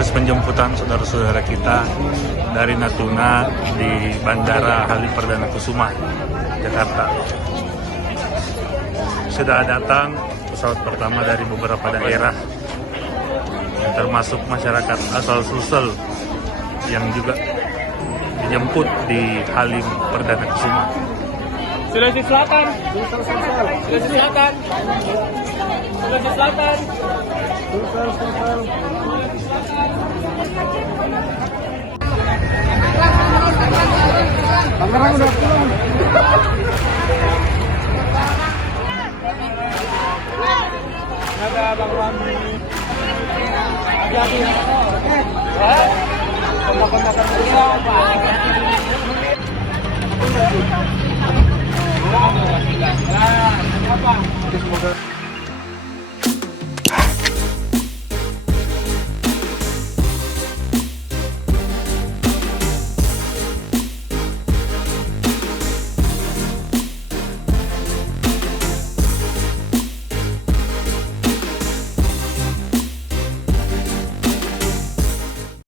proses penjemputan saudara-saudara kita dari Natuna di Bandara Halim Perdana Kusuma, Jakarta. Sudah datang pesawat pertama dari beberapa daerah, termasuk masyarakat asal-usul yang juga dijemput di Halim Perdana Kusuma. Sulawesi Selatan. Sulawesi Selatan. Sulawesi Selatan. Tangerang udah pulang. Ada Bang Wami. Jadi, kontak-kontakan beliau, Pak.